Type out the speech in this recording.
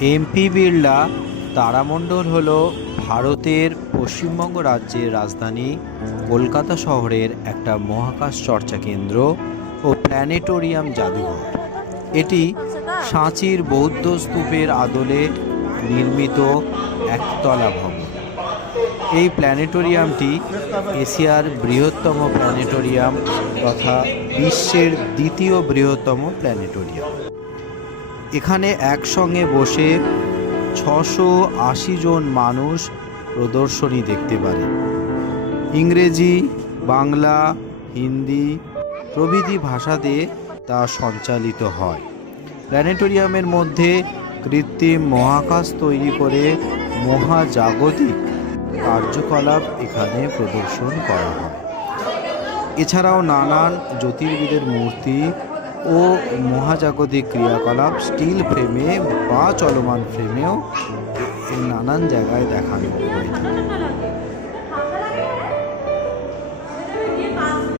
MP Birla তারামণ্ডল হল ভারতের পশ্চিমবঙ্গ রাজ্যের রাজধানী কলকাতা শহরের একটা মহাকাশ চর্চা কেন্দ্র ও প্ল্যানেটোরিয়াম জাদুঘর। এটি সাঁচির বৌদ্ধ স্তূপের আদলে নির্মিত একতলা ভবন। এই প্ল্যানেটোরিয়ামটি এশিয়ার বৃহত্তম প্ল্যানেটোরিয়াম তথা বিশ্বের দ্বিতীয় বৃহত্তম প্ল্যানেটোরিয়াম। এখানে একসঙ্গে বসে 680 জন মানুষ প্রদর্শনী দেখতে পারে। ইংরেজি, বাংলা, হিন্দি প্রভৃতি ভাষাতে তা সঞ্চালিত হয়। প্ল্যানেটোরিয়ামের মধ্যে কৃত্রিম মহাকাশ তৈরি করে মহাজাগতিক কার্যকলাপ এখানে প্রদর্শন করা হয়। এছাড়াও নানান জ্যোতির্বিদের মূর্তি ও মহাজাগতিক ক্রিয়াকলাপ স্টিল ফ্রেমে বা চলমান ফ্রেমেও নানান জায়গায় দেখানো হয়ে থাকে।